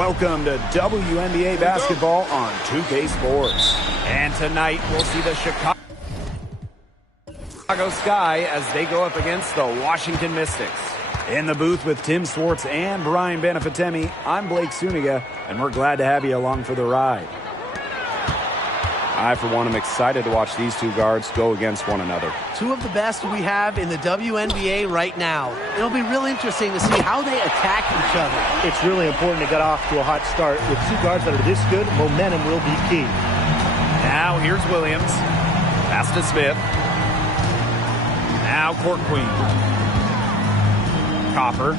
Welcome to WNBA basketball on 2K Sports. And tonight we'll see the Chicago Sky as they go up against the Washington Mystics. In the booth with Tim Swartz and Brian Benefitemi, I'm Blake Suniga, and we're glad to have you along for the ride. I, for one, am excited to watch these two guards go against one another. Two of the best we have in the WNBA right now. It'll be real interesting to see how they attack each other. It's really important to get off to a hot start. With two guards that are this good, momentum will be key. Now here's Williams. Pass to Smith. Now Court Queen. Copper.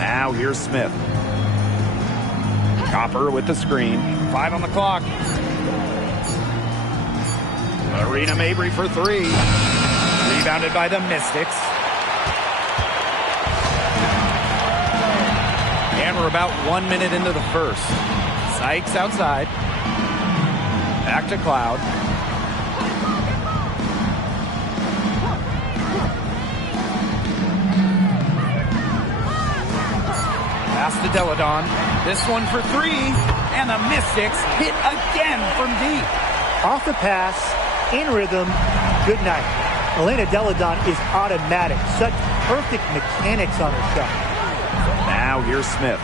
Now here's Smith. Copper with the screen. 5 on the clock. Marina Mabrey for 3. Rebounded by the Mystics. And we're about 1 minute into the first. Sykes outside. Back to Cloud. Pass to Deladon. This one for 3. And the Mystics hit again from deep. Off the pass, in rhythm, good night. Elena Deladon is automatic. Such perfect mechanics on her shot. Now here's Smith.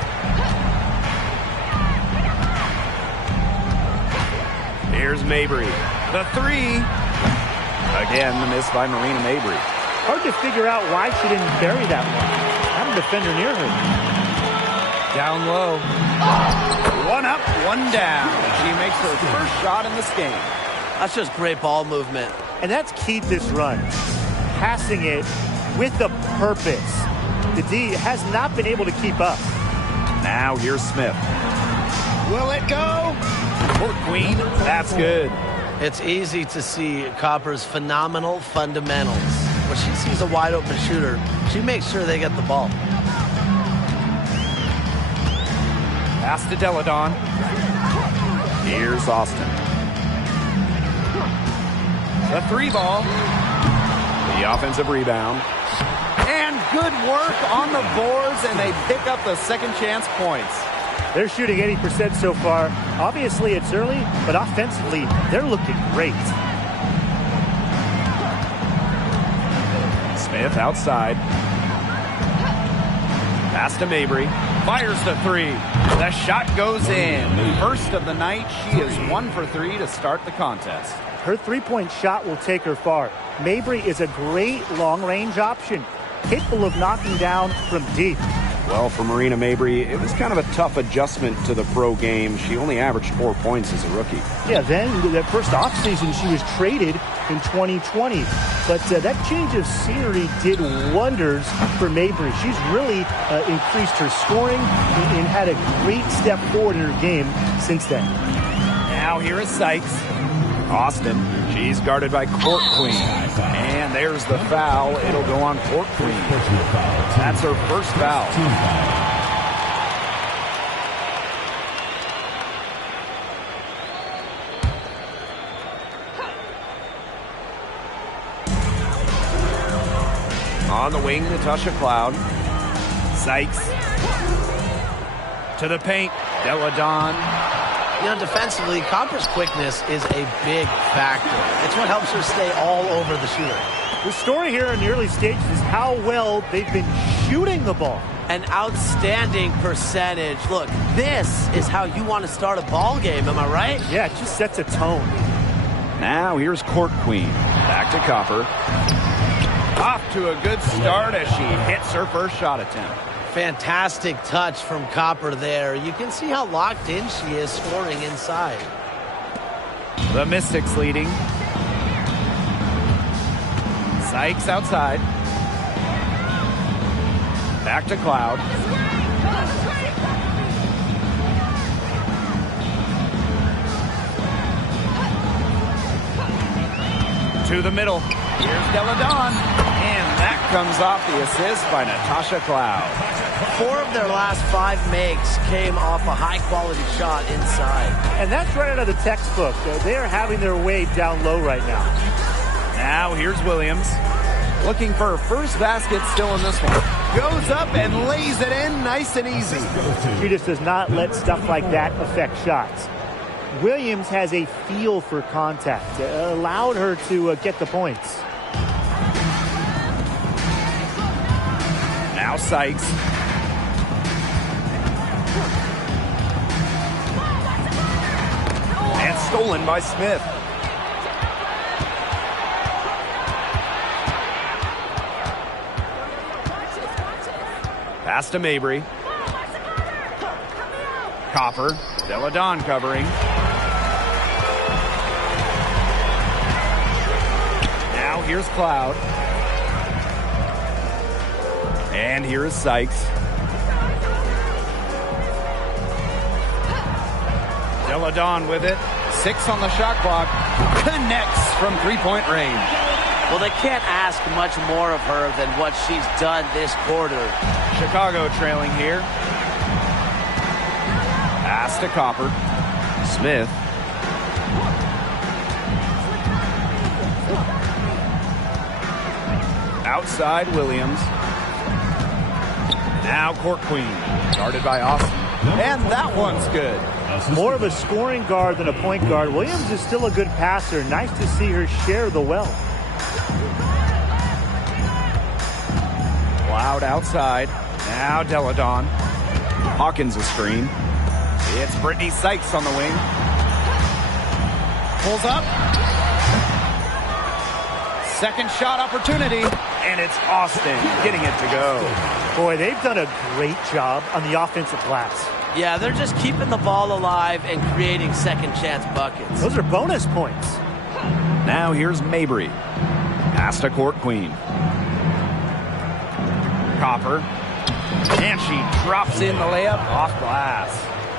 Here's Mabrey. The 3. Again, the miss by Marina Mabrey. Hard to figure out why she didn't bury that one. Not a defender near her. Down low. 1 up, 1 down. She makes her first shot in this game. That's just great ball movement. And that's keyed this run. Passing it with a purpose. The D has not been able to keep up. Now here's Smith. Will it go? Court Queen. That's good. It's easy to see Copper's phenomenal fundamentals. When she sees a wide open shooter, she makes sure they get the ball. Pass to Deladon. Here's Austin. The 3 ball. The offensive rebound. And good work on the boards, and they pick up the second chance points. They're shooting 80% so far. Obviously, it's early, but offensively, they're looking great. Smith outside. Pass to Mabrey. Fires the 3. The shot goes in. First of the night, she is 1 for 3 to start the contest. Her three-point shot will take her far. Mabrey is a great long-range option, capable of knocking down from deep. Well, for Marina Mabrey, it was kind of a tough adjustment to the pro game. She only averaged 4 points as a rookie. Yeah, then that first offseason, she was traded in 2020. But that change of scenery did wonders for Mabrey. She's really increased her scoring and had a great step forward in her game since then. Now here is Sykes. Austin. She's guarded by Court Queen. And there's the foul. It'll go on Court Queen. That's her first foul. On the wing, Natasha Cloud. Sykes. To the paint. Deladon. You know, defensively, Copper's quickness is a big factor. It's what helps her stay all over the shooter. The story here in the early stages is how well they've been shooting the ball. An outstanding percentage. Look, this is how you want to start a ball game, am I right? Yeah, it just sets a tone. Now here's Court Queen. Back to Copper. Off to a good start as she hits her first shot attempt. Fantastic touch from Copper there. You can see how locked in she is scoring inside. The Mystics leading. Sykes outside. Back to Cloud. To the middle. Here's Deladon. And that comes off the assist by Natasha Cloud. 4 of their last 5 makes came off a high-quality shot inside. And that's right out of the textbook. They are having their way down low right now. Now here's Williams. Looking for her first basket still in this one. Goes up and lays it in nice and easy. She just does not let stuff like that affect shots. Williams has a feel for contact. Allowed her to get the points. Now Sykes. And stolen by Smith. Pass to Mabry. Copper. Deladon covering. Now here's Cloud. And here is Sykes. Deladon with it. 6 on the shot clock. Connects from three-point range. Well, they can't ask much more of her than what she's done this quarter. Chicago trailing here. Pass to Copper. Smith. Outside Williams. Now Court Queen. Guarded by Austin. And that one's good. More of a scoring guard than a point guard. Williams is still a good passer. Nice to see her share the wealth. Cloud outside. Now Deladon. Hawkins a screen. It's Brittany Sykes on the wing. Pulls up. Second shot opportunity. And it's Austin getting it to go. Boy, they've done a great job on the offensive glass. Yeah, they're just keeping the ball alive and creating second chance buckets. Those are bonus points. Now here's Mabry. Pass to Court Queen. Copper. And she drops in the layup off glass.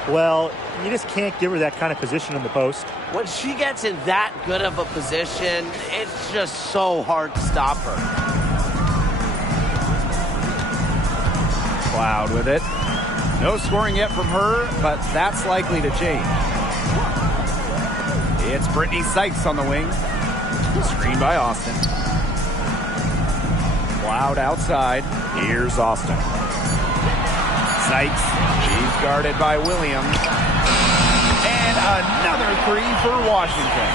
Well, you just can't give her that kind of position in the post. When she gets in that good of a position, it's just so hard to stop her. Cloud with it. No scoring yet from her, but that's likely to change. It's Brittany Sykes on the wing. Screen by Austin. Cloud outside. Here's Austin. Sykes. She's guarded by Williams. And another three for Washington.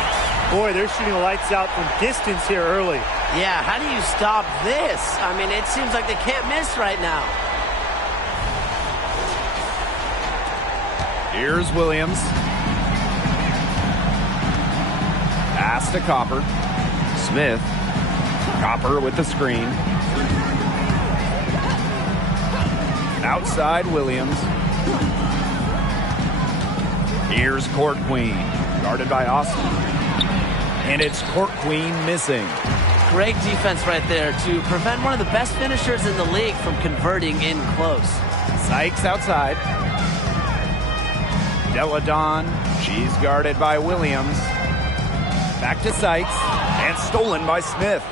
Boy, they're shooting the lights out from distance here early. Yeah, how do you stop this? I mean, it seems like they can't miss right now. Here's Williams. Pass to Copper. Smith. Copper with the screen. Outside Williams. Here's Court Queen. Guarded by Austin. And it's Court Queen missing. Great defense right there to prevent one of the best finishers in the league from converting in close. Sykes outside. Deladon. She's guarded by Williams. Back to Sykes. And stolen by Smith.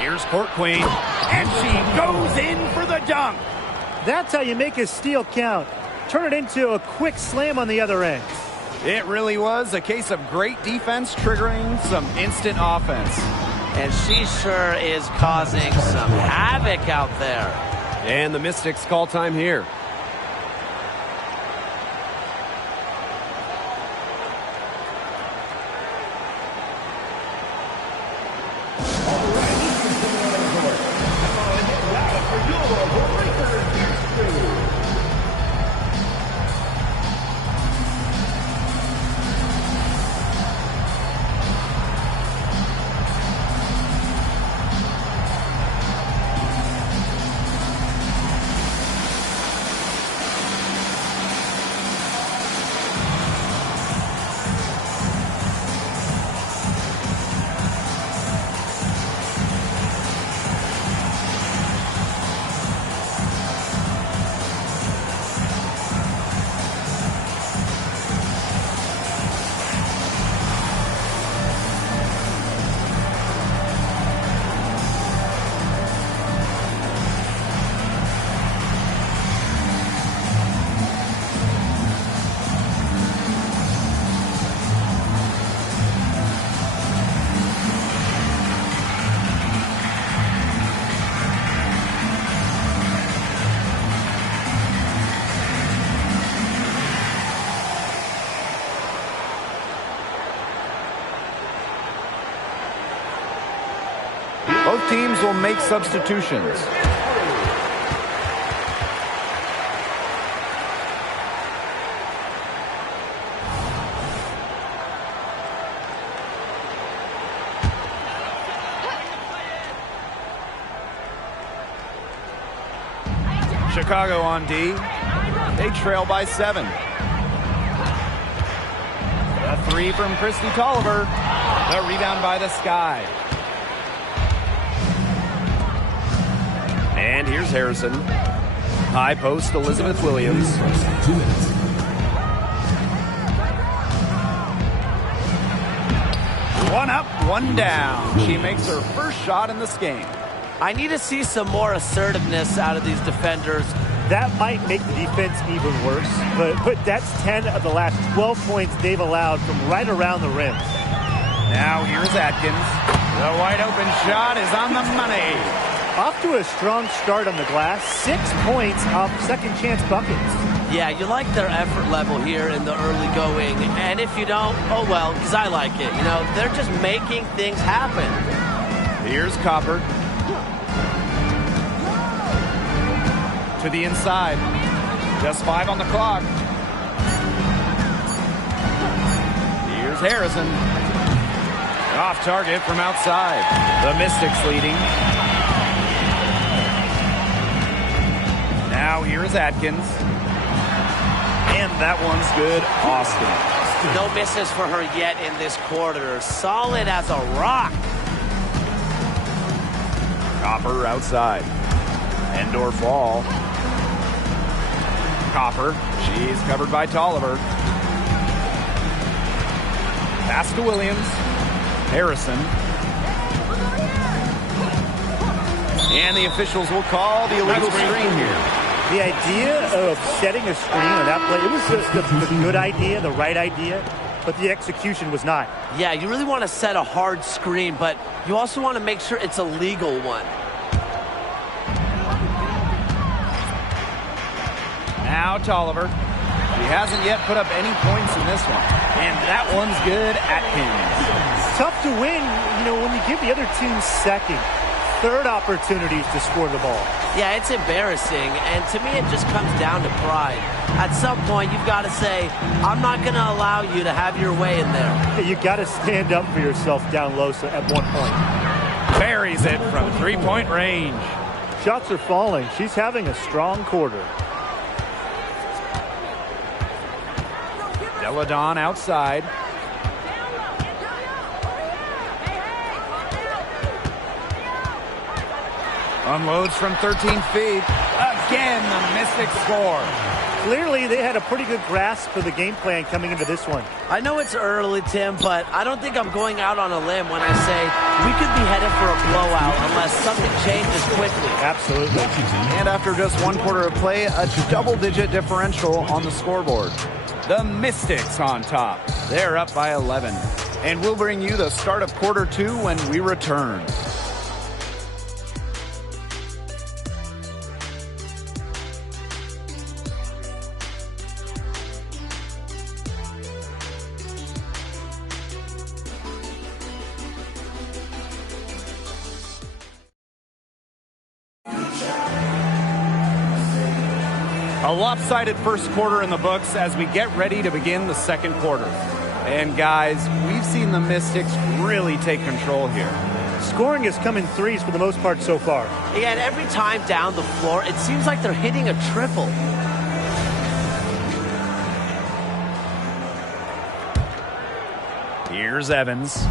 Here's Court Queen. And she goes in for the dunk. That's how you make a steal count. Turn it into a quick slam on the other end. It really was a case of great defense triggering some instant offense. And she sure is causing some havoc out there. And the Mystics call time here. Both teams will make substitutions. Chicago on D. They trail by 7. A 3 from Christy Tolliver. The rebound by the Sky. And here's Harrison. High post, Elizabeth Williams. One up, one down. She makes her first shot in this game. I need to see some more assertiveness out of these defenders. That might make the defense even worse, but that's 10 of the last 12 points they've allowed from right around the rim. Now here's Atkins. The wide open shot is on the money. Off to a strong start on the glass. 6 points off second chance buckets. Yeah, you like their effort level here in the early going. And if you don't, oh well, because I like it. You know, they're just making things happen. Here's Copper. To the inside. Just 5 on the clock. Here's Harrison. Off target from outside. The Mystics leading. Now here's Atkins. And that one's good. Austin. No misses for her yet in this quarter. Solid as a rock. Copper outside. Endor fall. Copper. She's covered by Tolliver. Pass to Williams. Harrison. And the officials will call the illegal screen here. The idea of setting a screen on that play, it was the good idea, the right idea, but the execution was not. Yeah, you really want to set a hard screen, but you also want to make sure it's a legal one. Now Tolliver. She hasn't yet put up any points in this one. And that one's good. Atkins. Tough to win, you know, when you give the other team second, third opportunities to score the ball. Yeah, it's embarrassing, and to me it just comes down to pride. At some point, you've got to say, I'm not going to allow you to have your way in there. You got to stand up for yourself down low at one point. Buries it from three-point range. Shots are falling. She's having a strong quarter. Deladon outside. Unloads from 13 feet. Again, the Mystics score. Clearly, they had a pretty good grasp of the game plan coming into this one. I know it's early, Tim, but I don't think I'm going out on a limb when I say we could be headed for a blowout unless something changes quickly. Absolutely. And after just one quarter of play, a double-digit differential on the scoreboard. The Mystics on top. They're up by 11. And we'll bring you the start of quarter 2 when we return. A lopsided first quarter in the books as we get ready to begin the second quarter. And guys, we've seen the Mystics really take control here. Scoring has come in threes for the most part so far. Yeah, and every time down the floor, it seems like they're hitting a triple. Here's Evans.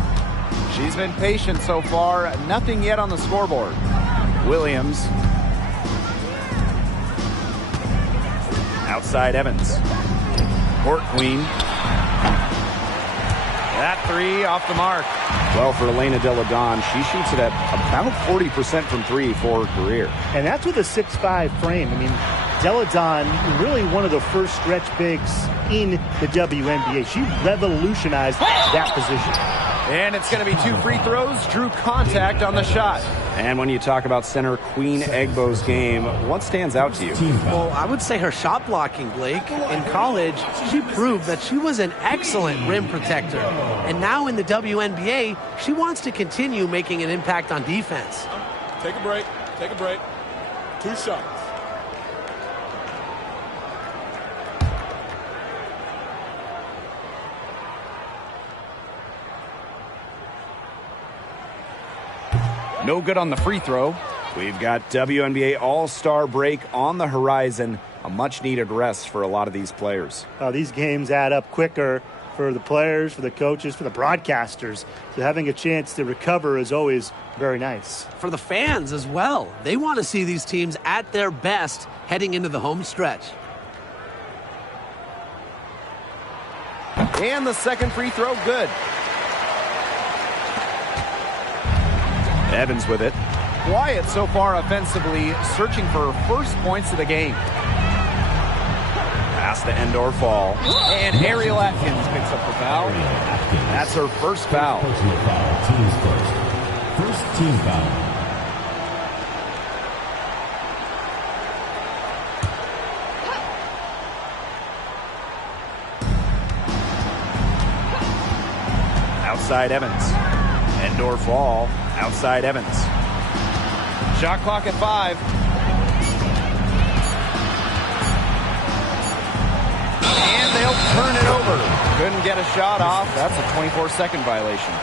She's been patient so far. Nothing yet on the scoreboard. Williams. Outside Evans. Court Queen. That three off the mark. Well, for Elena Deladon, she shoots it at about 40% from three for her career. And that's with a 6'5" frame. I mean, Deladon, really one of the first stretch bigs in the WNBA. She revolutionized that position. And it's going to be 2 free throws. Drew contact on the shot. And when you talk about center Queen Egbo's game, what stands out to you? Well, I would say her shot blocking, Blake. In college, she proved that she was an excellent rim protector. And now in the WNBA, she wants to continue making an impact on defense. Take a break. Take a break. 2 shots. No good on the free throw. We've got WNBA All-Star break on the horizon. A much-needed rest for a lot of these players. These games add up quicker for the players, for the coaches, for the broadcasters. So having a chance to recover is always very nice. For the fans as well. They want to see these teams at their best heading into the home stretch. And the second free throw, good. Evans with it. Wyatt so far offensively searching for first points of the game. Pass to Endor Fall. And Ariel Atkins picks up the foul. That's her first foul. Team's first team foul. Outside Evans. Endor Fall. Outside Evans. Shot clock at 5. And they'll turn it over. Couldn't get a shot off. That's a 24-second violation.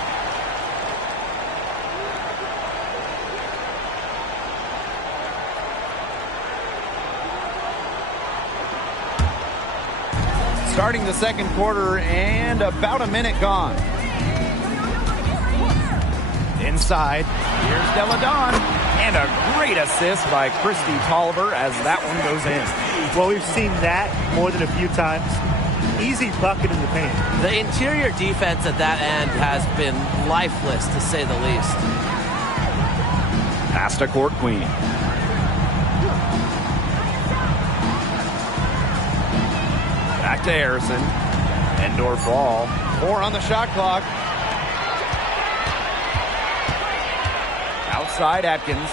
Starting the second quarter and about a minute gone. Inside, here's Deladon, and a great assist by Christy Tolliver as that one goes in. Well, we've seen that more than a few times. Easy bucket in the paint. The interior defense at that end has been lifeless, to say the least. Pass to Court Queen. Back to Harrison. Endor Fall. 4 on the shot clock. Outside Atkins.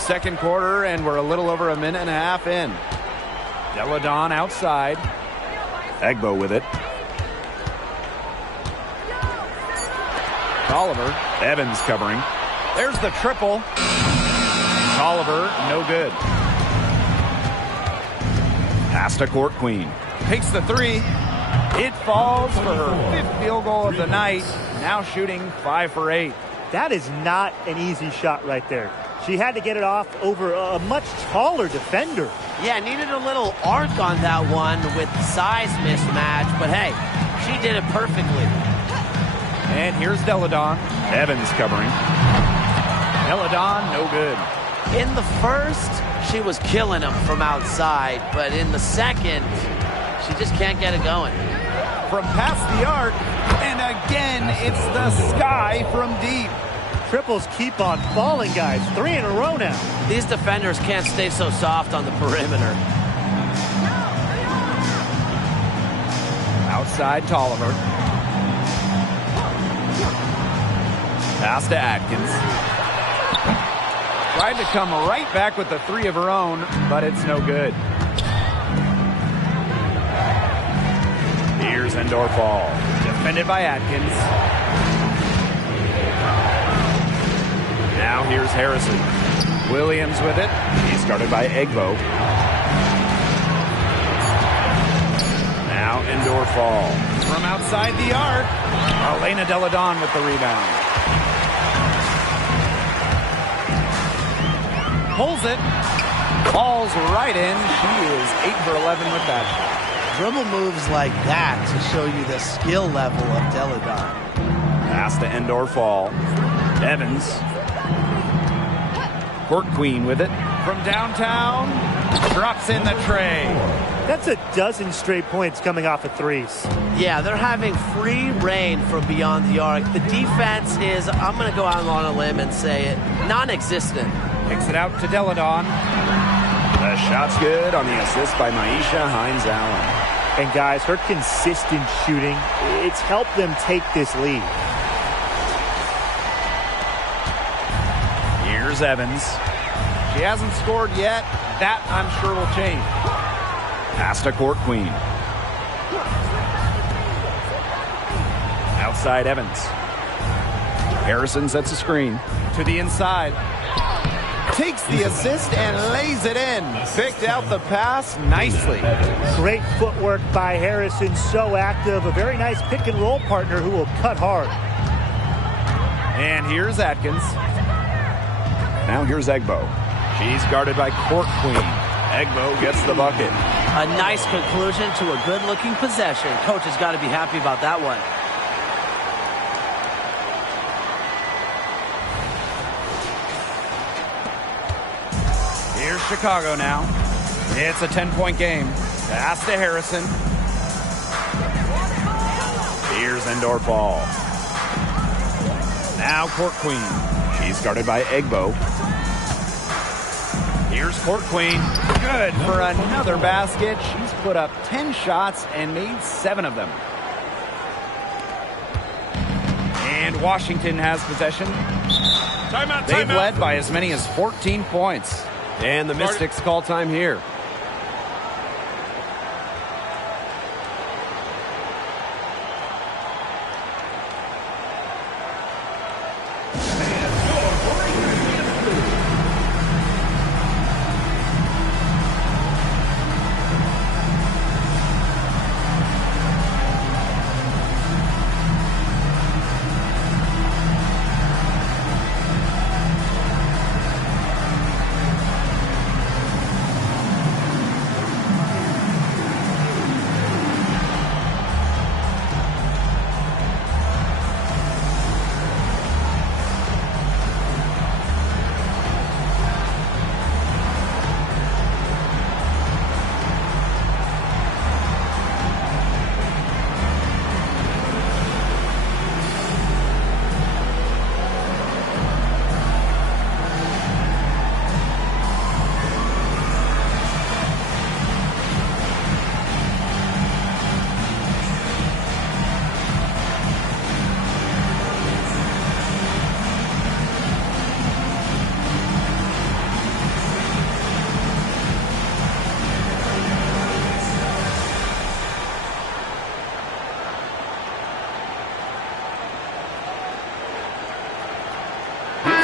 Second quarter, and we're a little over a minute and a half in. Deladon outside. Egbo with it. Tolliver. Evans covering. There's the triple. Tolliver, no good. Pass to Court Queen. Takes the 3. It falls for her 5th field goal of the night. Now shooting 5 for 8. That is not an easy shot right there. She had to get it off over a much taller defender. Yeah, needed a little arc on that one with the size mismatch, but hey, she did it perfectly. And here's Deladon. Evans covering. Deladon, no good. In the first, she was killing him from outside, but in the second, she just can't get it going. From past the arc, and again, it's the sky from deep. Triples keep on falling, guys. 3 in a row now. These defenders can't stay so soft on the perimeter. Outside Tolliver. Pass to Atkins. Tried to come right back with the 3 of her own, but it's no good. Here's Endor Fall. Defended by Atkins. Now here's Harrison. Williams with it. He's guarded by Egbo. Now Endor Fall. From outside the arc, Elena Deladon with the rebound. Pulls it. Falls right in. She is 8 for 11 with that. Dribble moves like that to show you the skill level of Deladon. Pass to Endor Fall. Evans. Court Queen with it. From downtown. Drops in the tray. That's a dozen straight points coming off of 3s. Yeah, they're having free reign from beyond the arc. The defense is, I'm going to go out on a limb and say it, non-existent. Kicks it out to Deladon. The shot's good on the assist by Maisha Hines-Allen. And guys, her consistent shooting, it's helped them take this lead. Here's Evans. She hasn't scored yet. That, I'm sure, will change. Pass to Court Queen. Outside Evans. Harrison sets a screen. To the inside. Takes the assist and lays it in. Picked out the pass nicely. Great footwork by Harrison. So active. A very nice pick and roll partner who will cut hard. And here's Atkins. Now here's Egbo. She's guarded by Court Queen. Egbo gets the bucket. A nice conclusion to a good-looking possession. Coach has got to be happy about that one. Here's Chicago now. It's a 10-point game. Pass to Harrison. Here's indoor ball. Now Court Queen. She's guarded by Egbo. Here's Court Queen. Good for another basket. She's put up 10 shots and made 7 of them. And Washington has possession. Timeout, They've timeout. led by as many as 14 points. And the Mystics call time here.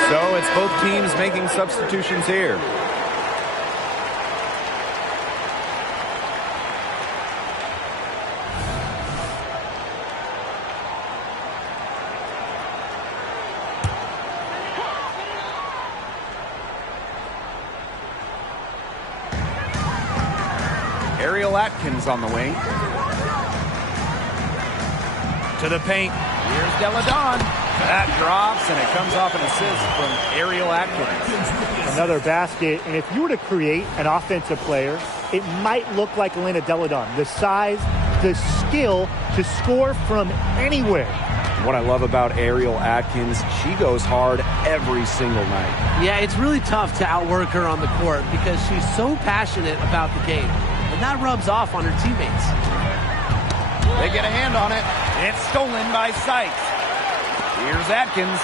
So it's both teams making substitutions here. Ariel Atkins on the wing. To the paint. Here's Deladon. That drops, and it comes off an assist from Ariel Atkins. Another basket, and if you were to create an offensive player, it might look like Elena Deladon. The size, the skill to score from anywhere. What I love about Ariel Atkins, she goes hard every single night. Yeah, it's really tough to outwork her on the court because she's so passionate about the game, and that rubs off on her teammates. They get a hand on it. It's stolen by Sykes. Here's Atkins.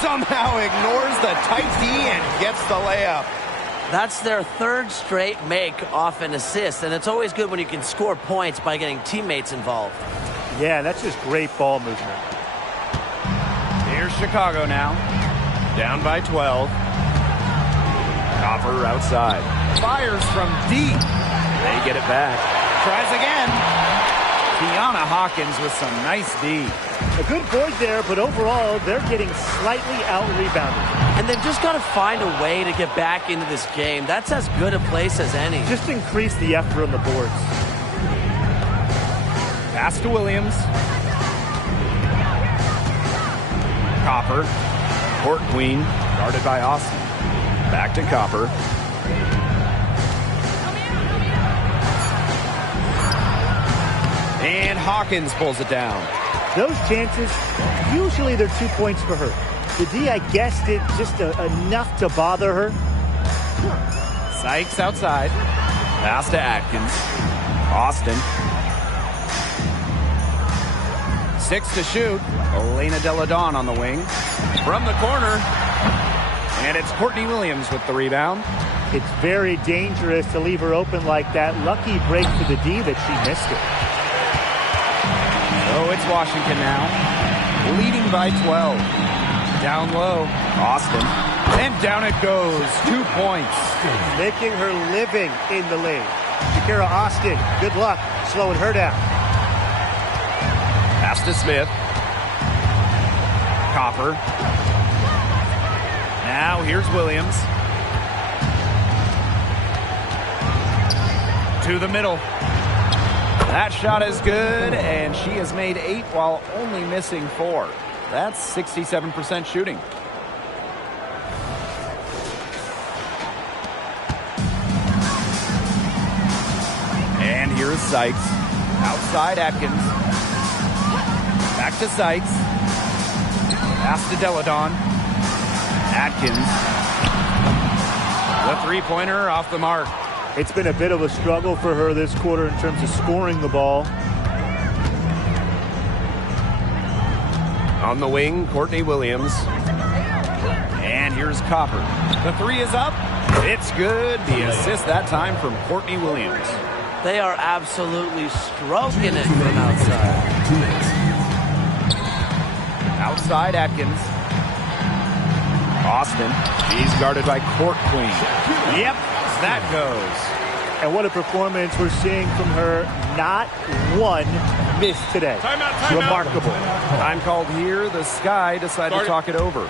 Somehow ignores the tight D and gets the layup. That's their third straight make off an assist, and it's always good when you can score points by getting teammates involved. Yeah, that's just great ball movement. Here's Chicago now. Down by 12. Copper outside. Fires from deep. They get it back. Tries again. Tiana Hawkins with some nice D. A good board there, but overall, they're getting slightly out-rebounded. And they've just got to find a way to get back into this game. That's as good a place as any. Just increase the effort on the boards. Pass to Williams. Copper. Court Queen. Guarded by Austin. Back to Copper. And Hawkins pulls it down. Those chances, usually they're 2 points for her. The D, I guessed it, just enough to bother her. Sykes outside. Pass to Atkins. Austin. 6 to shoot. Elena Deladon on the wing. From the corner. And it's Courtney Williams with the rebound. It's very dangerous to leave her open like that. Lucky break for the D that she missed it. So it's Washington now, leading by 12. Down low, Austin. And down it goes. 2 points. Making her living in the lane. Shakira Austin, good luck slowing her down. Pass to Smith. Copper. Now here's Williams. To the middle. That shot is good, and she has made 8 while only missing 4. That's 67% shooting. And here's Sykes. Outside Atkins. Back to Sykes. Pass to Deladon. Atkins. The three-pointer off the mark. It's been a bit of a struggle for her this quarter in terms of scoring the ball. On the wing, Courtney Williams. And here's Copper. The three is up. It's good. The assist that time from Courtney Williams. They are absolutely stroking it from outside. Outside Atkins. Austin. She's guarded by Court Queen. Yep, that goes. And what a performance we're seeing from her. Not one miss today. Timeout. Remarkable. Time called here. The Sky decided to talk it over.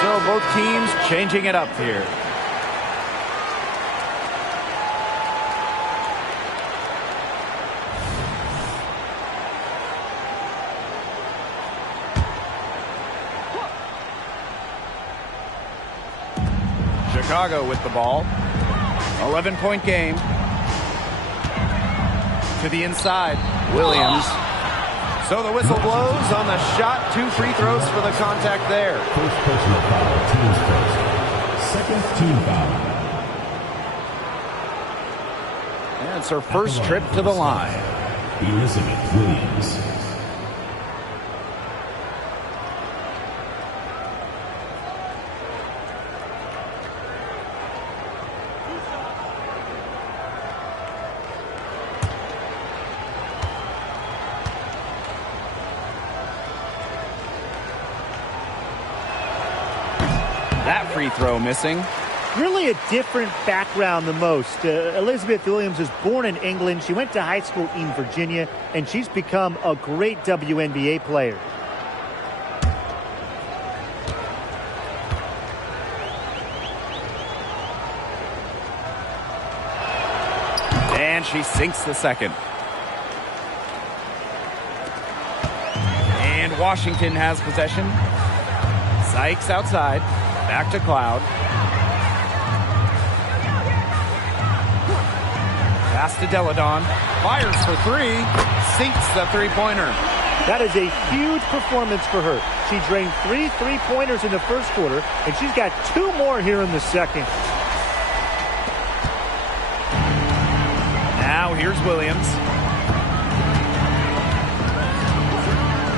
So both teams changing it up here. Chicago with the ball. 11-point game. To the inside. Williams. So the whistle blows on the shot. 2 free throws for the contact there. First personal foul, team's first. Second team foul. And it's her first trip to the line. Elizabeth Williams. That free throw missing. Really a different background than most. Elizabeth Williams was born in England. She went to high school in Virginia, and she's become a great WNBA player. And she sinks the second. And Washington has possession. Sykes outside. Back to Cloud. Pass to Deladon. Fires for 3. Sinks the three-pointer. That is a huge performance for her. She drained 3 three-pointers in the first quarter, and she's got 2 more here in the second. Now here's Williams.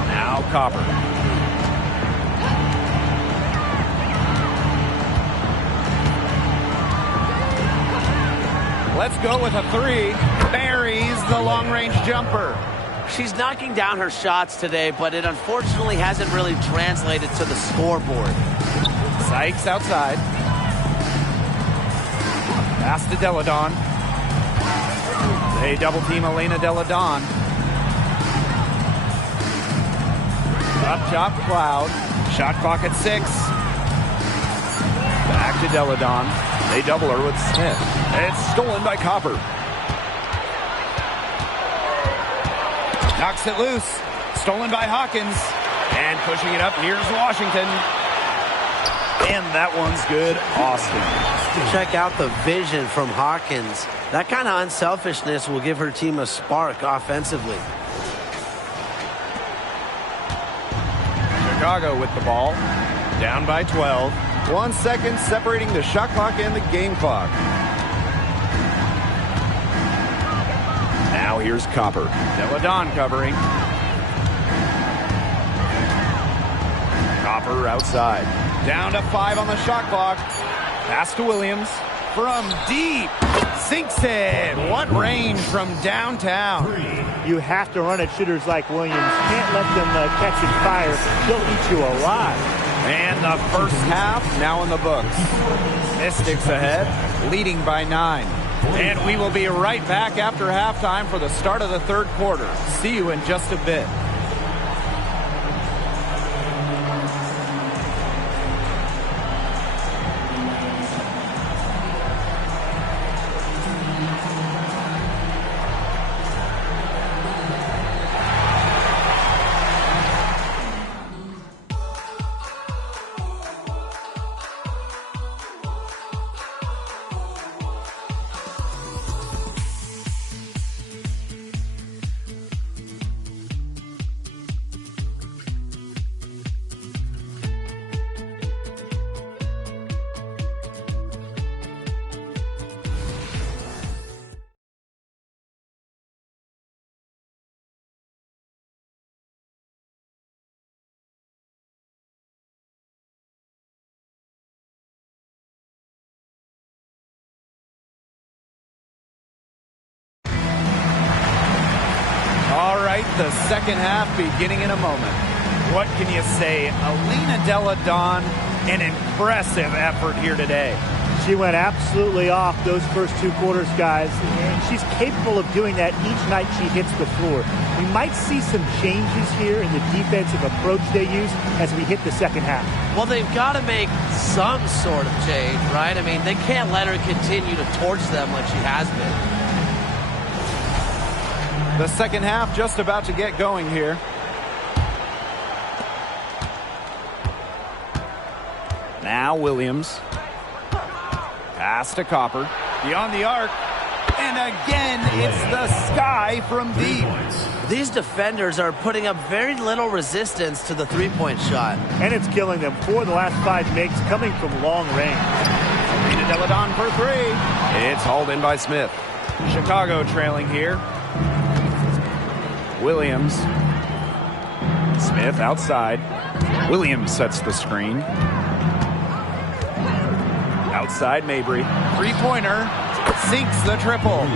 Now Copper. Let's go with a three. Buries the long-range jumper. She's knocking down her shots today, but it unfortunately hasn't really translated to the scoreboard. Sykes outside. Pass to Deladon. They double team Elena Deladon. Up top, Cloud. Shot clock at 6. Back to Deladon. They double her with Smith. It's stolen by Copper. Knocks it loose. Stolen by Hawkins. And pushing it up, here's Washington. And that one's good, Austin. Check out the vision from Hawkins. That kind of unselfishness will give her team a spark offensively. Chicago with the ball. Down by 12. 1 second separating the shot clock and the game clock. Now here's Copper. Deladon covering. Copper outside. Down to 5 on the shot clock. Pass to Williams. From deep. Sinks it. What range from downtown. You have to run at shooters like Williams. You can't let them catch and fire. They'll eat you alive. And the first half now in the books. Mystics ahead, leading by 9. And we will be right back after halftime for the start of the third quarter. See you in just a bit. All right, the second half beginning in a moment. What can you say? Elena Deladon, an impressive effort here today. She went absolutely off those first 2 quarters, guys, and she's capable of doing that each night she hits the floor. We might see some changes here in the defensive approach they use as we hit the second half. Well, they've got to make some sort of change, right? I mean, they can't let her continue to torch them like she has been. The second half just about to get going here. Now Williams. Pass to Copper. Beyond the arc. And again, it's the sky from deep. These defenders are putting up very little resistance to the three-point shot. And it's killing them. 4 of the last 5 makes coming from long range. Elena Deladon for 3. It's hauled in by Smith. Chicago trailing here. Williams. Smith outside. Williams sets the screen. Outside Mabry. Three-pointer. Sinks the triple.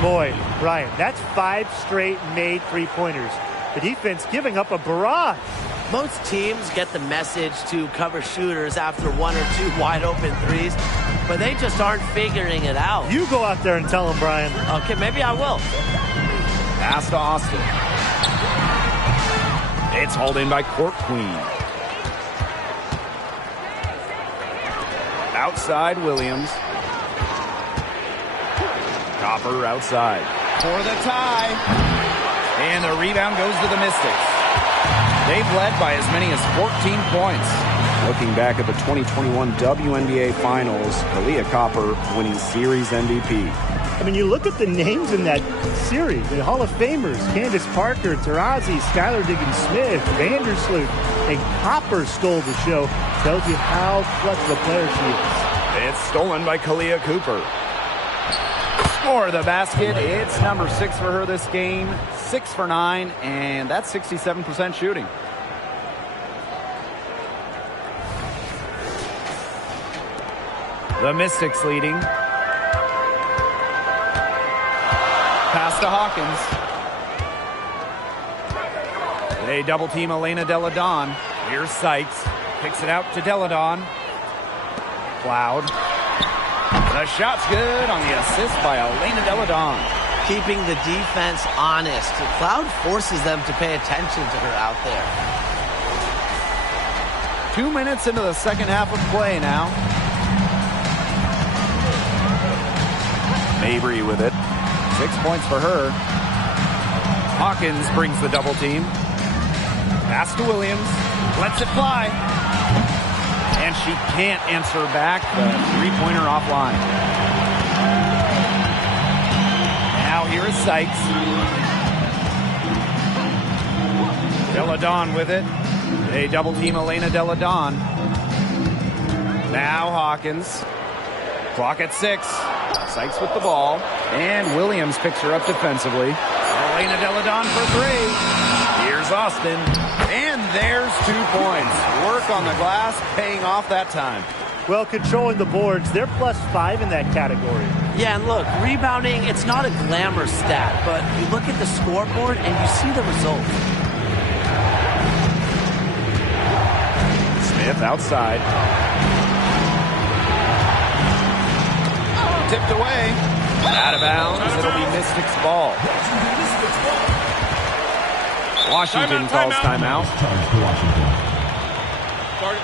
Boy, Brian, that's 5 straight made three-pointers. The defense giving up a barrage. Most teams get the message to cover shooters after 1 or 2 wide-open threes, but they just aren't figuring it out. You go out there and tell them, Brian. Okay, maybe I will. Pass to Austin. It's hauled in by Court Queen. Outside Williams. Copper outside. For the tie. And the rebound goes to the Mystics. They've led by as many as 14 points. Looking back at the 2021 WNBA Finals, Kalia Copper winning Series MVP. I mean, you look at the names in that series, the Hall of Famers, Candace Parker, Taurasi, Skylar Diggins-Smith, Vandersloot, and Copper stole the show. Tells you how clutch of a player she is. It's stolen by Kalia Cooper. For the basket, it's number 6 for her this game. 6 for 9, and that's 67% shooting. The Mystics leading. Pass to Hawkins. They double team Elena Deladon. Here's Sykes. Picks it out to Deladon. Cloud. The shot's good on the assist by Elena Deladon. Keeping the defense honest. Cloud forces them to pay attention to her out there. 2 minutes into the second half of play now. Mabry with it. 6 points for her. Hawkins brings the double team. Pass to Williams. Lets it fly. And she can't answer back. The three-pointer offline. Now here is Sykes. Deladon with it. They double team Elena Deladon. Now Hawkins. Clock at 6. Sykes with the ball. And Williams picks her up defensively. Elena Deladon for 3. Here's Austin. And there's 2 points. Work on the glass, paying off that time. Well, controlling the boards, they're +5 in that category. Yeah, and look, rebounding, it's not a glamour stat, but you look at the scoreboard and you see the result. Smith outside. Tipped away. Out of bounds. It'll be Mystics ball. Washington calls timeout. Start.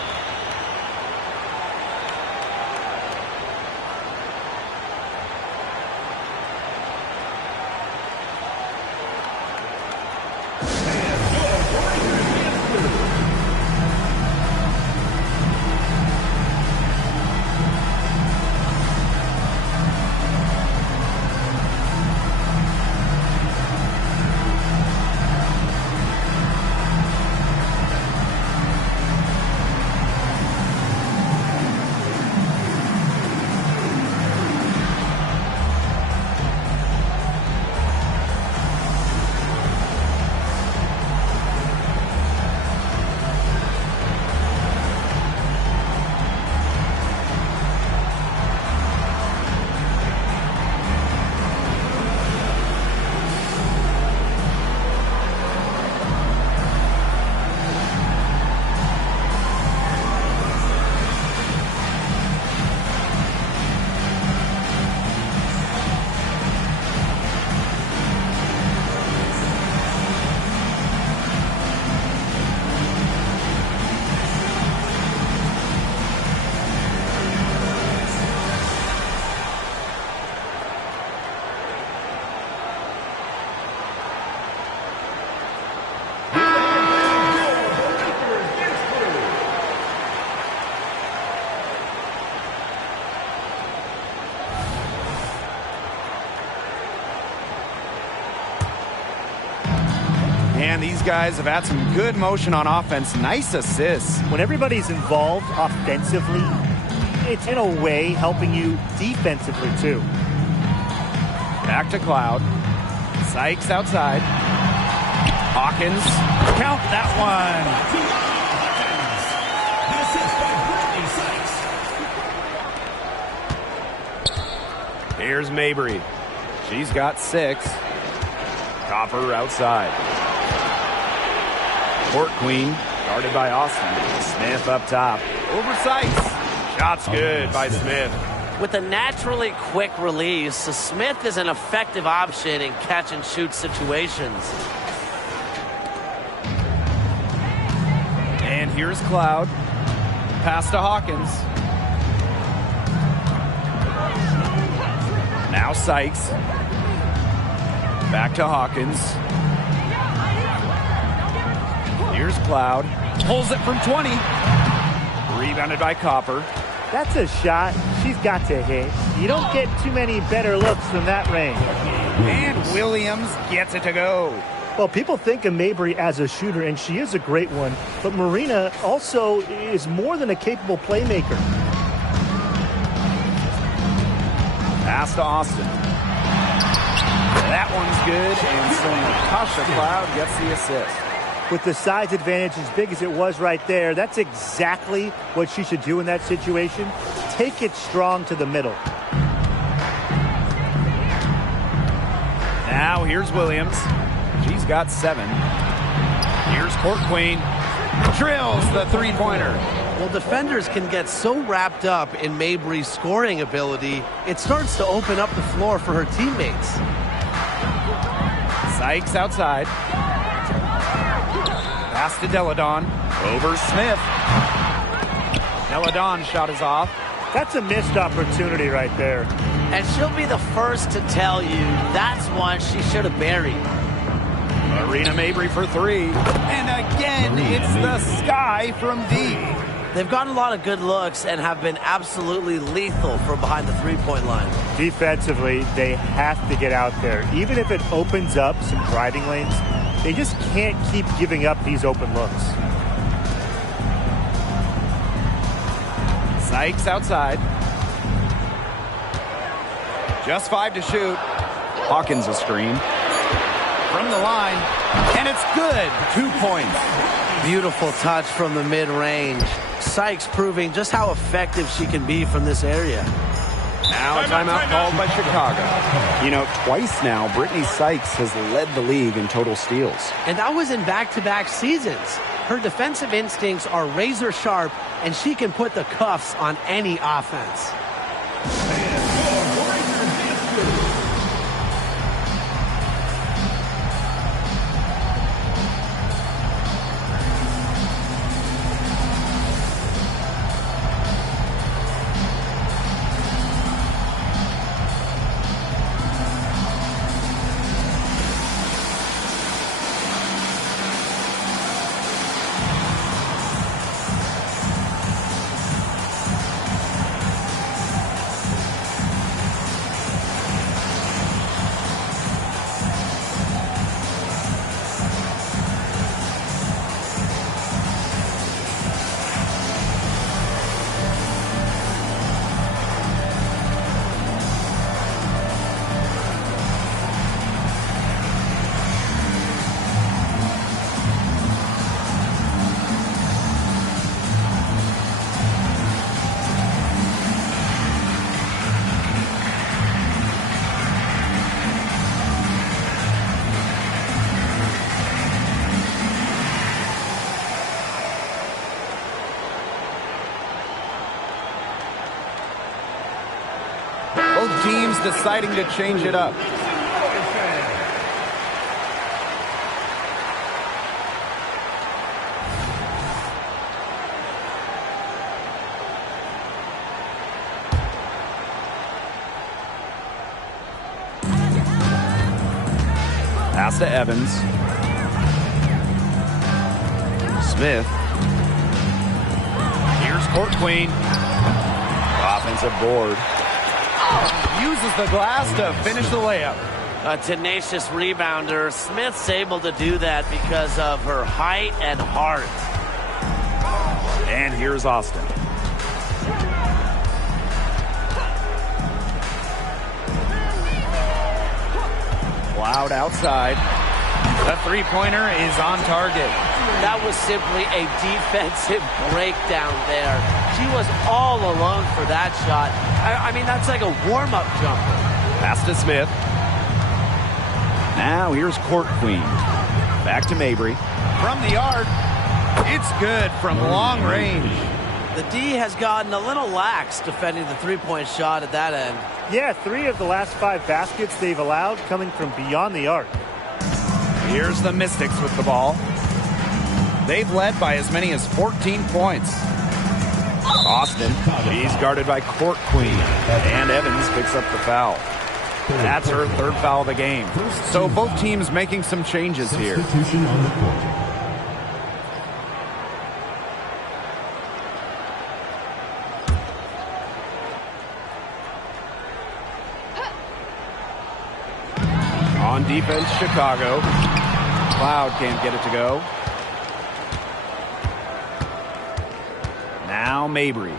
And these guys have had some good motion on offense. Nice assists. When everybody's involved offensively, it's in a way helping you defensively too. Back to Cloud. Sykes outside. Hawkins. Count that one. Here's Mabry. She's got 6. Copper outside. Court Queen, guarded by Austin. Smith up top. Over Sykes. Shot's good by Smith. With a naturally quick release, Smith is an effective option in catch-and-shoot situations. And here's Cloud. Pass to Hawkins. Now Sykes. Back to Hawkins. Here's Cloud. Pulls it from 20. Rebounded by Copper. That's a shot she's got to hit. You don't get too many better looks from that range. And Williams gets it to go. Well, people think of Mabry as a shooter, and she is a great one. But Marina also is more than a capable playmaker. Pass to Austin. That one's good, and so Natasha Cloud gets the assist. With the size advantage as big as it was right there, that's exactly what she should do in that situation. Take it strong to the middle. Now here's Williams. She's got 7. Here's Court Queen. Drills the three-pointer. Well, defenders can get so wrapped up in Mabry's scoring ability, it starts to open up the floor for her teammates. Sykes outside. Pass to Deladon. Over Smith. Deladon's shot is off. That's a missed opportunity right there. And she'll be the first to tell you that's one she should have buried. Marina Mabry for 3. And again, it's the sky from deep. They've gotten a lot of good looks and have been absolutely lethal from behind the three-point line. Defensively, they have to get out there. Even if it opens up some driving lanes, they just can't keep giving up these open looks. Sykes outside. Just 5 to shoot. Hawkins a screen. From the line. And it's good. 2 points. Beautiful touch from the mid-range. Sykes proving just how effective she can be from this area. Now a timeout called by Chicago. You know, twice now, Brittany Sykes has led the league in total steals. And that was in back-to-back seasons. Her defensive instincts are razor sharp, and she can put the cuffs on any offense. Both teams deciding to change it up. Pass to Evans. Smith. Here's Court Queen. Offensive board. Uses the glass to finish the layup. A tenacious rebounder. Smith's able to do that because of her height and heart. And here's Austin. Cloud outside. The three-pointer is on target. That was simply a defensive breakdown there. She was all alone for that shot. I mean, that's like a warm-up jumper. Pass to Smith. Now here's Court Queen. Back to Mabry. From the arc. It's good from long range. The D has gotten a little lax defending the three-point shot at that end. Yeah, 3 of the last 5 baskets they've allowed coming from beyond the arc. Here's the Mystics with the ball. They've led by as many as 14 points. Austin, he's guarded by Court Queen. And Evans picks up the foul. That's her 3rd foul of the game. So both teams making some changes here. Substitution on the court. On defense, Chicago. Cloud can't get it to go. Now Mabry.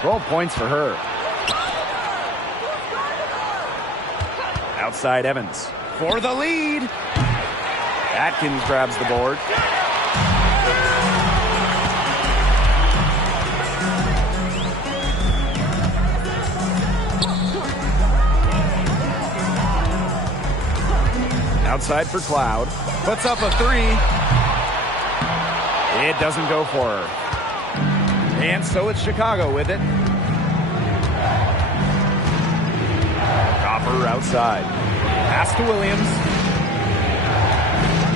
12 points for her. Outside Evans. for the lead. Atkins grabs the board. Outside for Cloud. Puts up a three. It doesn't go for her. And so it's Chicago with it. Copper outside. Pass to Williams.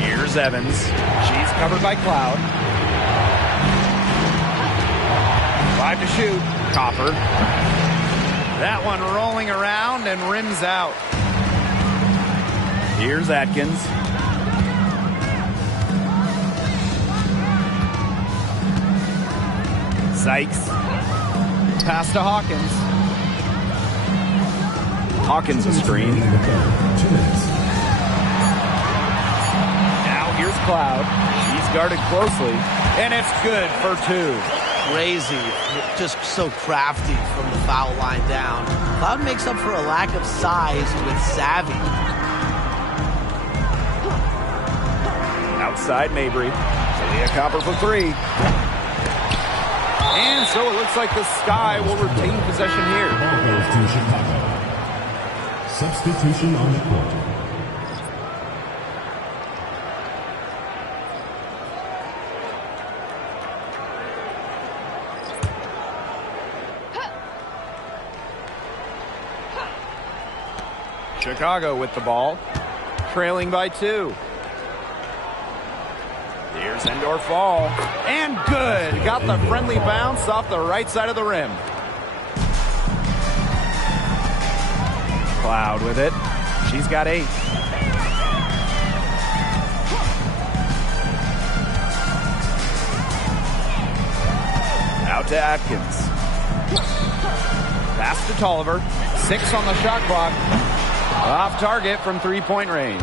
Here's Evans. She's covered by Cloud. 5 to shoot. Copper. That one rolling around and rims out. Here's Atkins. Sykes. Pass to Hawkins. Hawkins a screen. Now here's Cloud. She's guarded closely. And it's good for 2. Crazy. Just so crafty from the foul line down. Cloud makes up for a lack of size with savvy. Outside Mabry. Celia Copper for 3. And so it looks like the Sky will retain possession here. Ball goes to Chicago. Substitution on the court. Chicago with the ball, trailing by 2. Here's Endor Fall, and good. Got the friendly bounce off the right side of the rim. Cloud with it. She's got 8. Out to Atkins. Pass to Tolliver. 6 on the shot clock. Off target from 3-point range.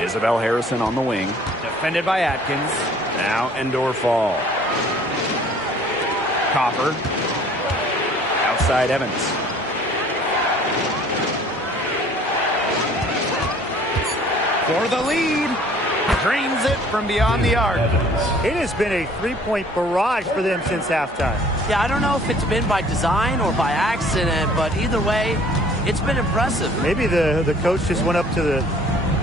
Isabel Harrison on the wing. Defended by Atkins. Now Endor Fall. Copper. Outside Evans. For the lead. Drains it from beyond the arc. It has been a three-point barrage for them since halftime. Yeah, I don't know if it's been by design or by accident, but either way, it's been impressive. Maybe the coach just went up to the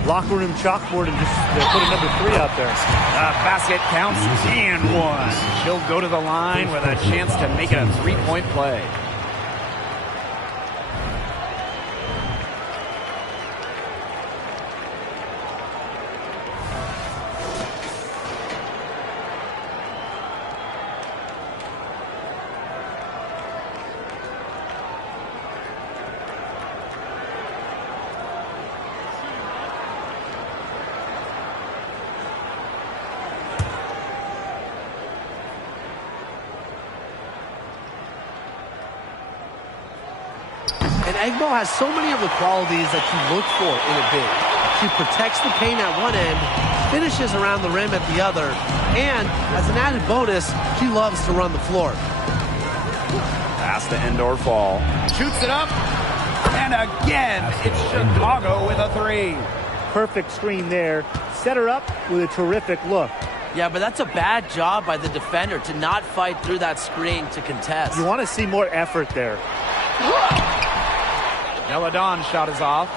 locker room chalkboard and just put a number 3 out there. Basket counts and 1. She'll go to the line with a chance to make it a 3-point play. And Egbo has so many of the qualities that you look for in a big. She protects the paint at one end, finishes around the rim at the other, and as an added bonus, she loves to run the floor. Pass to Endor Fall. Shoots it up. And again, it's Chicago with a 3. Perfect screen there. Set her up with a terrific look. Yeah, but that's a bad job by the defender to not fight through that screen to contest. You want to see more effort there. Deladon's shot is off.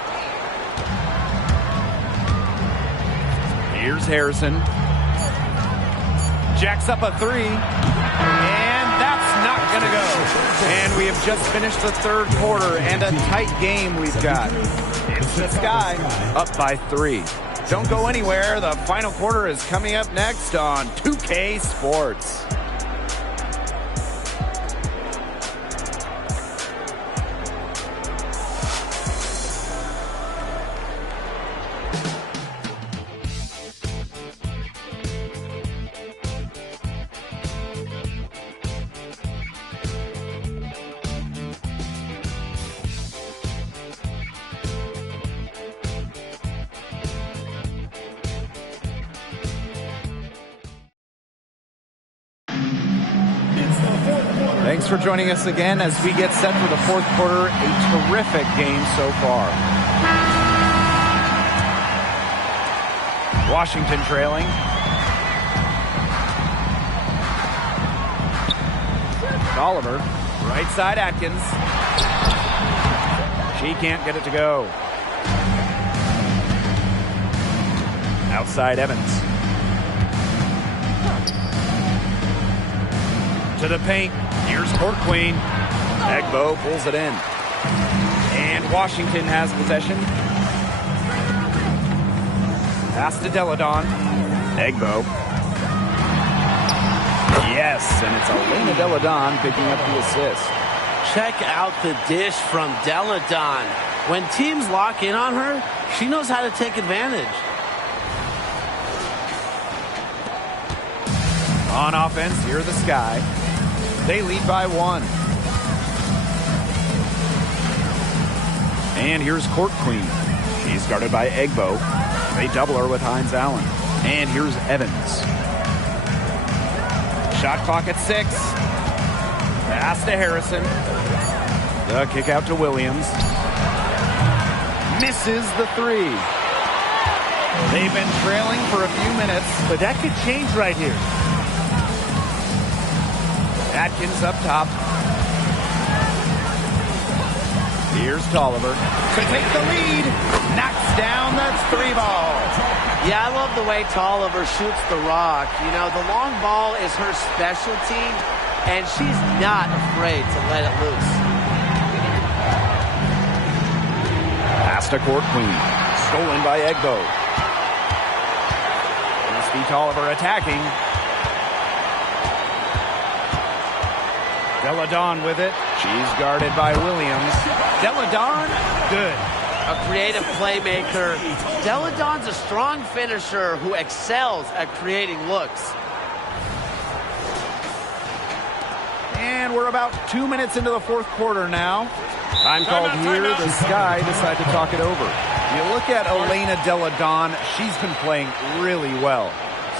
Here's Harrison. Jacks up a 3. And that's not going to go. And we have just finished the third quarter, and a tight game we've got. It's the Sky up by 3. Don't go anywhere. The final quarter is coming up next on 2K Sports. Thanks for joining us again as we get set for the fourth quarter. A terrific game so far. Washington trailing. Oliver, right side Atkins. She can't get it to go. Outside Evans. To the paint. Here's Court Queen. Egbo pulls it in. And Washington has possession. Pass to Deladon. Egbo. Yes, and it's Elena Deladon picking up the assist. Check out the dish from Deladon. When teams lock in on her, she knows how to take advantage. On offense, here are the Sky. They lead by 1. And here's Court Queen. She's guarded by Egbo. They double her with Hines Allen. And here's Evans. Shot clock at 6. Pass to Harrison. The kick out to Williams. Misses the 3. They've been trailing for a few minutes. But that could change right here. Atkins up top. Here's Tolliver to take the lead. Knocks down that 3 ball. Yeah, I love the way Tolliver shoots the rock. You know, the long ball is her specialty, and she's not afraid to let it loose. Pass to Court Queen. Stolen by Egbo. Misty Tolliver attacking. Deladon with it. She's guarded by Williams. Deladon, good. A creative playmaker. Deladon's a strong finisher who excels at creating looks. And we're about 2 minutes into the fourth quarter now. Time called here. The Sky decide to talk it over. You look at Elena Deladon. She's been playing really well.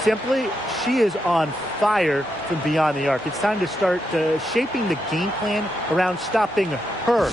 Simply, she is on fire from beyond the arc. It's time to start shaping the game plan around stopping her.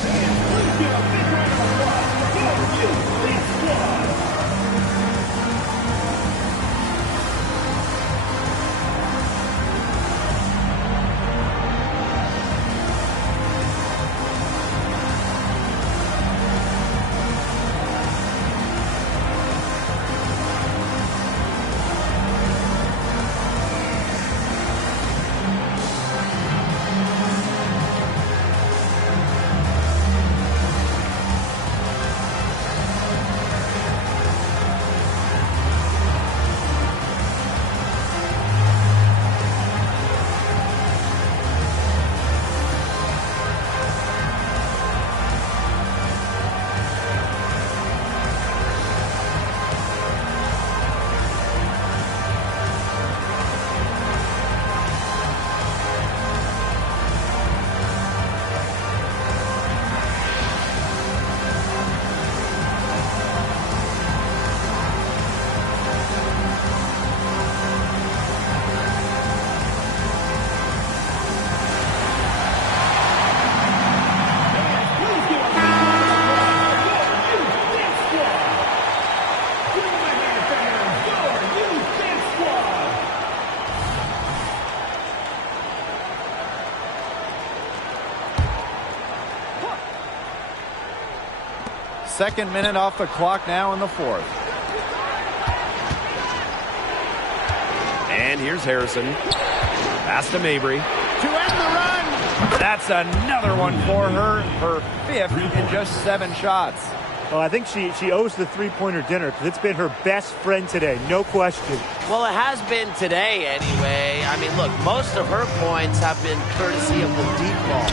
Second minute off the clock now in the fourth. And here's Harrison. Pass to Mabry. To end the run. That's another one for her. Her 5th in just 7 shots. Oh, I think she owes the three-pointer dinner because it's been her best friend today, no question. Well, it has been today anyway. I mean, look, most of her points have been courtesy of the deep ball.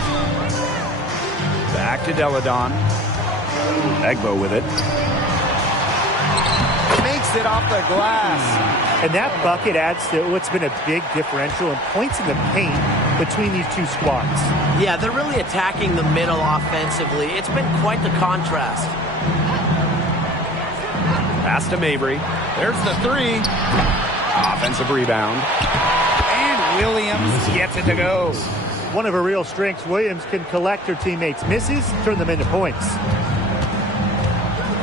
Back to Deladon. Egbo with it. Makes it off the glass. And that bucket adds to what's been a big differential in points in the paint between these two squads. Yeah, they're really attacking the middle offensively. It's been quite the contrast. Pass to Mabry. There's the 3. Offensive rebound. And Williams gets it to go. one of her real strengths. Williams can collect her teammates' misses, turn them into points.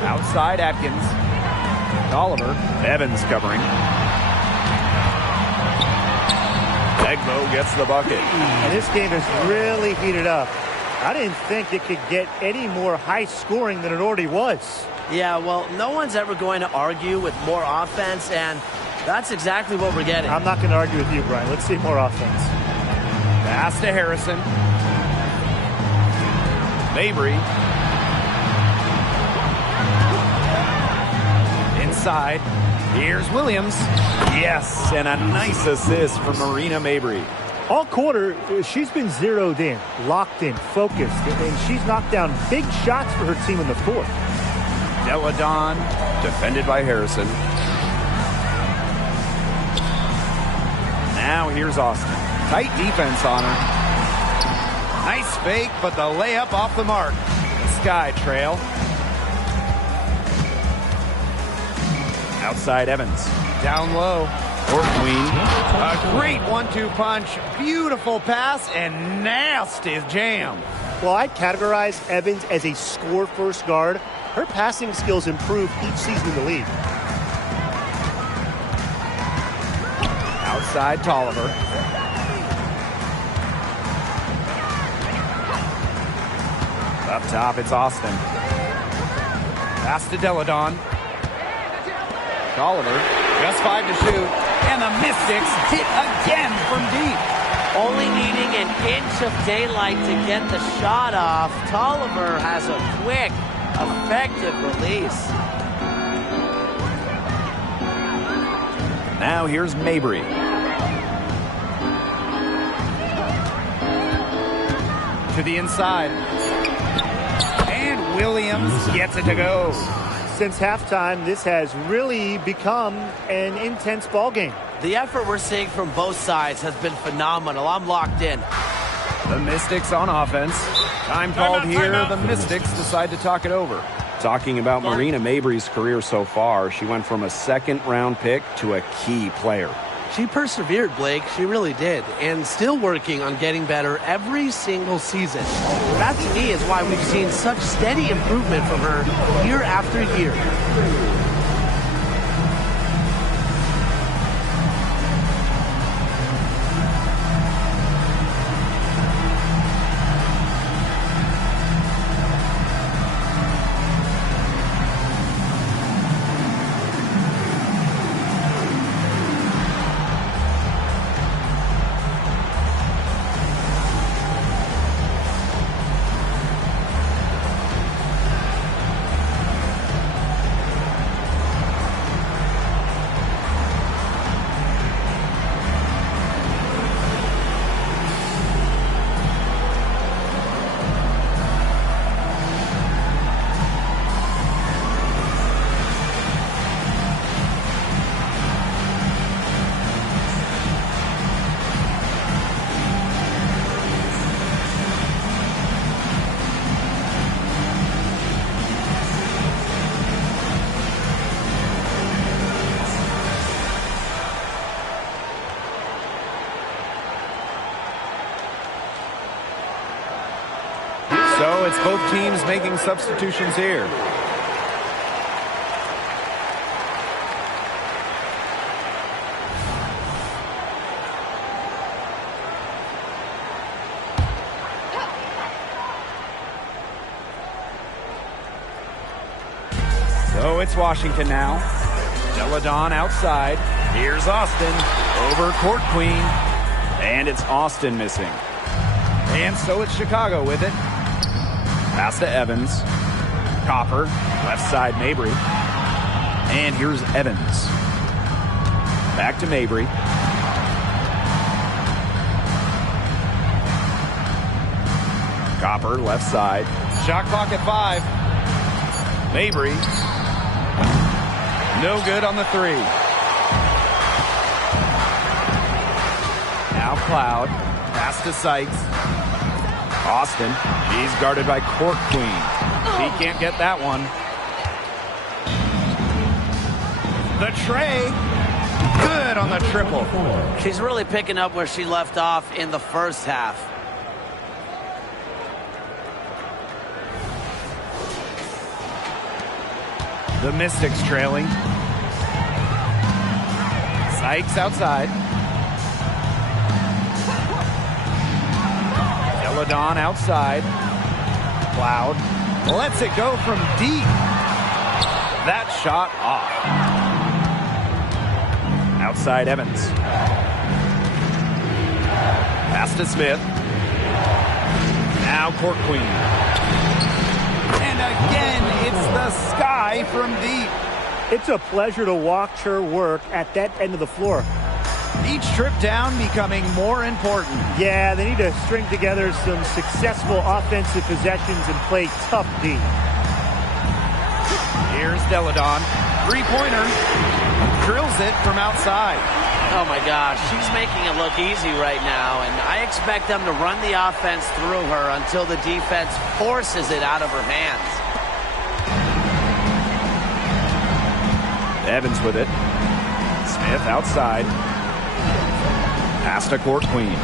Outside Atkins. Oliver. Evans covering. Egbo gets the bucket. And this game is really heated up. I didn't think it could get any more high scoring than it already was. Yeah, well, no one's ever going to argue with more offense, and that's exactly what we're getting. I'm not going to argue with you, Brian. Let's see more offense. Pass to Harrison. Mabry. Inside. Here's Williams. Yes, and a nice assist from Marina Mabry. All quarter, she's been zeroed in, locked in, focused, and she's knocked down big shots for her team in the fourth. Deladon, defended by Harrison. Now here's Austin. Tight defense on her. Nice fake, but the layup off the mark. Sky trail. Outside Evans. Down low. Court Queen. A great 1-2 punch. Beautiful pass and nasty jam. Well, I'd categorize Evans as a score-first guard. Her passing skills improve each season in the league. Outside Tolliver. Up top, it's Austin. Pass to Deladon. Tolliver, just 5 to shoot. And the Mystics hit again from deep. Only needing an inch of daylight to get the shot off. Tolliver has a quick, effective release. Now here's Mabry. To the inside. And Williams gets it to go. Since halftime, this has really become an intense ball game. The effort we're seeing from both sides has been phenomenal. I'm locked in. The Mystics on offense. Time called here. The Mystics decide to talk it over. Talking about Marina Mabry's career so far, she went from a second-round pick to a key player. She persevered, Blake. She really did. And still working on getting better every single season. That, to me, is why we've seen such steady improvement from her year after year. So it's both teams making substitutions here. So it's Washington now. Deladon outside. Here's Austin. Over Court Queen. And it's Austin missing. And so it's Chicago with it. Pass to Evans. Copper. Left side Mabry. And here's Evans. Back to Mabry. Copper left side. Shot clock at 5. Mabry. No good on the 3. Now Cloud. Pass to Sykes. Austin. He's guarded by Court Queen. He can't get that one. The tray. Good on the triple. She's really picking up where she left off in the first half. The Mystics trailing. Sykes outside. Deladon outside. Cloud lets it go from deep. That shot off. Outside Evans. Pass to Smith. Now Court Queen. And again, it's the sky from deep. It's a pleasure to watch her work at that end of the floor. Each trip down becoming more important. Yeah, they need to string together some successful offensive possessions and play tough D. Here's Deladon. Three-pointer. Drills it from outside. Oh my gosh, she's making it look easy right now, and I expect them to run the offense through her until the defense forces it out of her hands. Evans with it. Smith outside. Pass to Court Queen.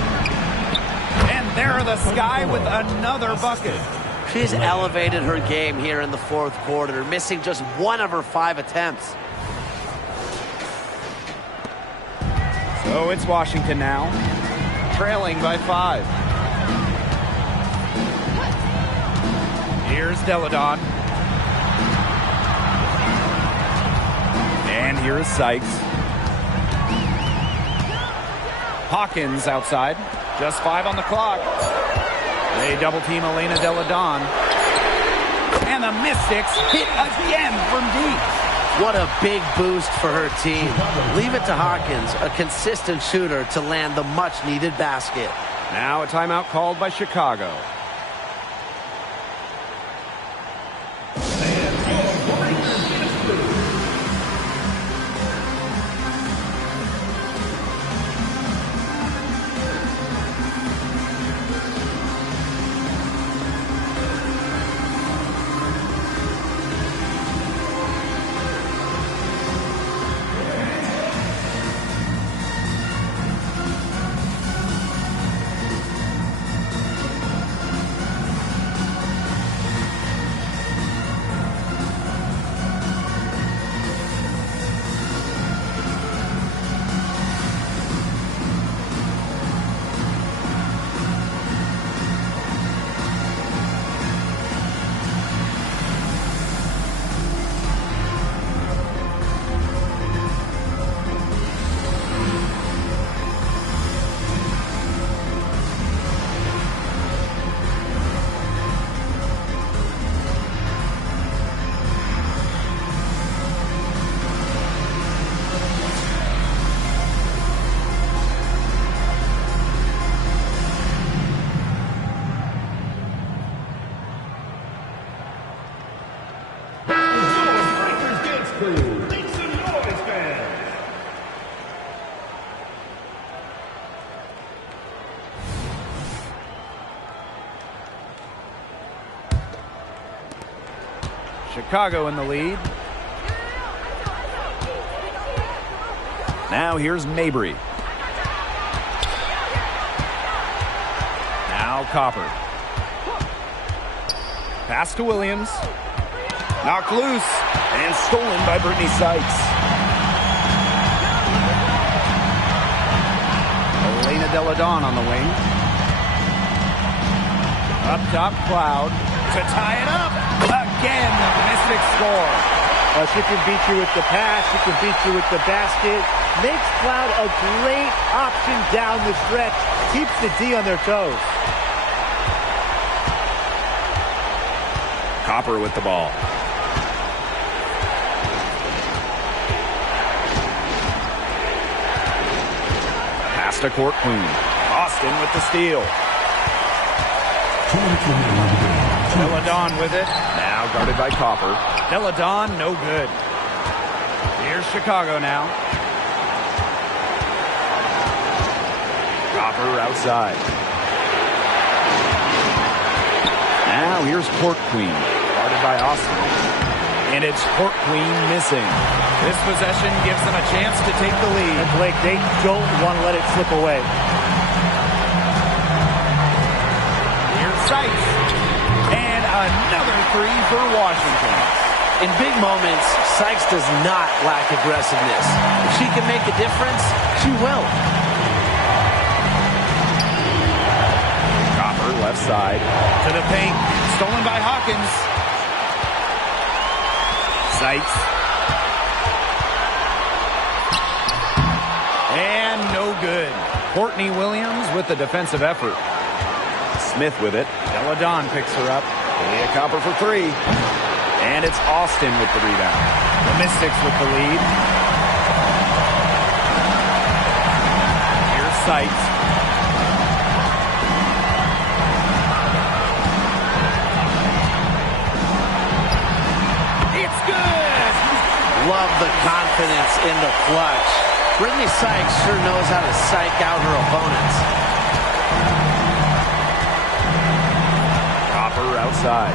And there the Sky with another bucket. She's elevated her game here in the fourth quarter, missing just one of her 5 attempts. So it's Washington now, trailing by 5. Here's Deladon. And here's Sykes. Hawkins outside. Just 5 on the clock. They double team Elena Deladon. And the Mystics hit again from deep. What a big boost for her team. Leave it to Hawkins, a consistent shooter, to land the much-needed basket. Now a timeout called by Chicago. Chicago in the lead. Now here's Mabry. Now Copper. Pass to Williams. Knocked loose and stolen by Brittany Sykes. Elena Deladon on the wing. Up top, Cloud to tie it up. Again, the Mystics score. She can beat you with the pass. She can beat you with the basket. Makes Cloud a great option down the stretch. Keeps the D on their toes. Copper with the ball. Pass to Court Queen. Austin with the steal. Deladon with it. Now guarded by Copper. Deladon, no good. Here's Chicago now. Copper outside. Now here's Court Queen. Guarded by Austin. And it's Court Queen missing. This possession gives them a chance to take the lead. And Blake, they don't want to let it slip away. Here's Sykes. And another three for Washington. In big moments, Sykes does not lack aggressiveness. If she can make a difference, she will. Copper, left side, to the paint. Stolen by Hawkins. Sykes. And no good. Courtney Williams with the defensive effort. Smith with it. Deladon picks her up. Leah Copper for three. And it's Austin with the rebound. The Mystics with the lead. Here's Sykes. It's good! Love the confidence in the clutch. Brittany Sykes sure knows how to psych out her opponents. Copper outside.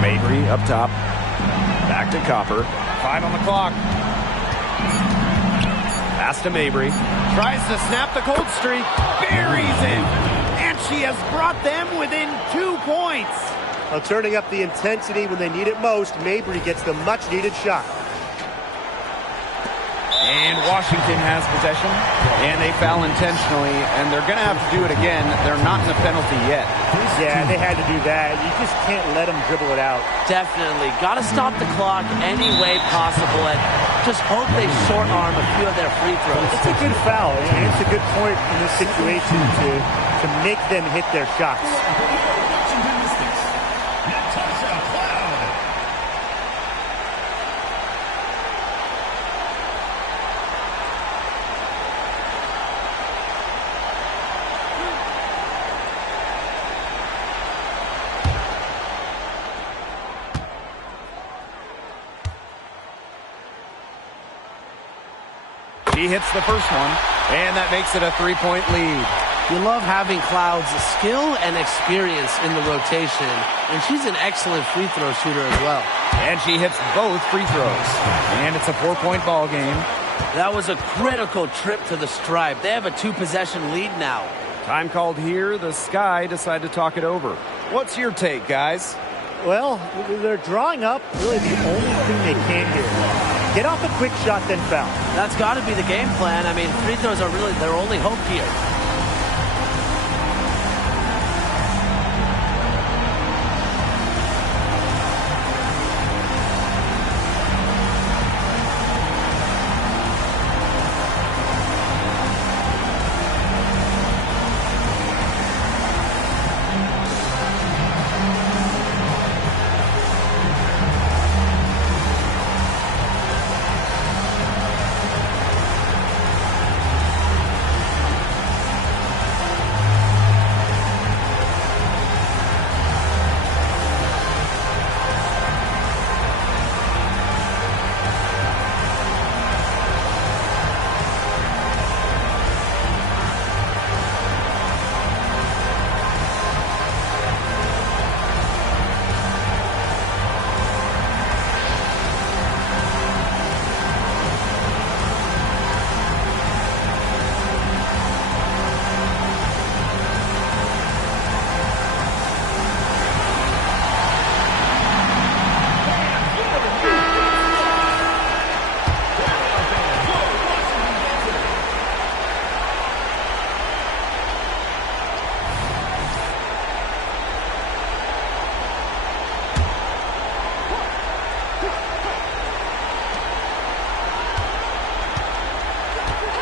Mabry up top. Back to Copper. 5 on the clock. Pass to Mabry. Tries to snap the cold streak. Buries it. And she has brought them within 2 points. Well, turning up the intensity when they need it most, Mabry gets the much-needed shot. And Washington has possession, and they foul intentionally, and they're going to have to do it again. They're not in the penalty yet. Yeah, they had to do that. You just can't let them dribble it out. Definitely. Got to stop the clock any way possible and just hope they short arm a few of their free throws. It's a good foul, and it's a good point in this situation to make them hit their shots. He hits the first one, and that makes it a 3-point lead. You love having Cloud's skill and experience in the rotation, and she's an excellent free throw shooter as well. And she hits both free throws, and it's a 4-point ball game. That was a critical trip to the stripe. They have a 2-possession lead now. Time called here. The Sky decide to talk it over. What's your take, guys? Well, they're drawing up really the only thing they can here. Get off a quick shot, then foul. That's got to be the game plan. I mean, free throws are really their only hope here.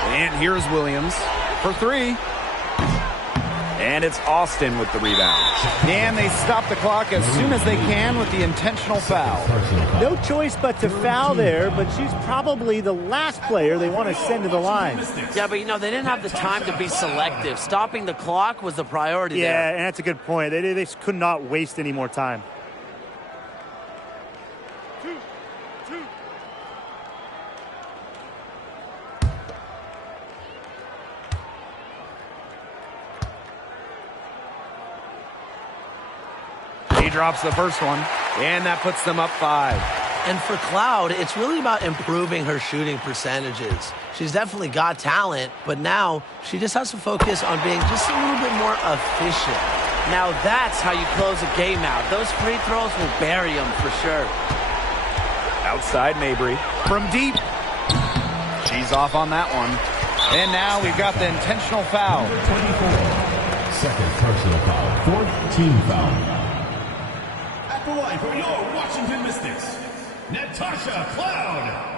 And here's Williams for three. And it's Austin with the rebound. And they stop the clock as soon as they can with the intentional foul. No choice but to foul there, but she's probably the last player they want to send to the line. Yeah, but, you know, they didn't have the time to be selective. Stopping the clock was the priority there. Yeah, and that's a good point. They could not waste any more time. He drops the first one, and that puts them up 5. And for Cloud, it's really about improving her shooting percentages. She's definitely got talent, but now she just has to focus on being just a little bit more efficient. Now that's how you close a game out. Those free throws will bury them for sure. Outside Mabry from deep. She's off on that one. And now we've got the intentional foul. 24. Second personal foul. Fourth team foul. At the line for your Washington Mystics, Natasha Cloud.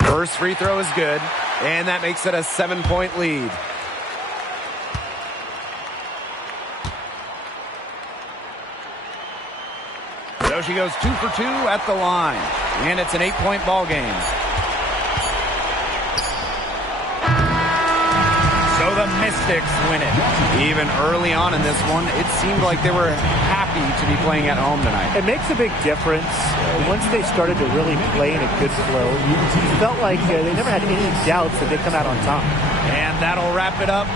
First free throw is good, and that makes it a 7-point lead. So she goes 2 for 2 at the line, and it's an 8-point ball game. So the Mystics win it. Even early on in this one, it seemed like they were happy to be playing at home tonight. It makes a big difference. Once they started to really play in a good flow, it felt like they never had any doubts that they'd come out on top. And that'll wrap it up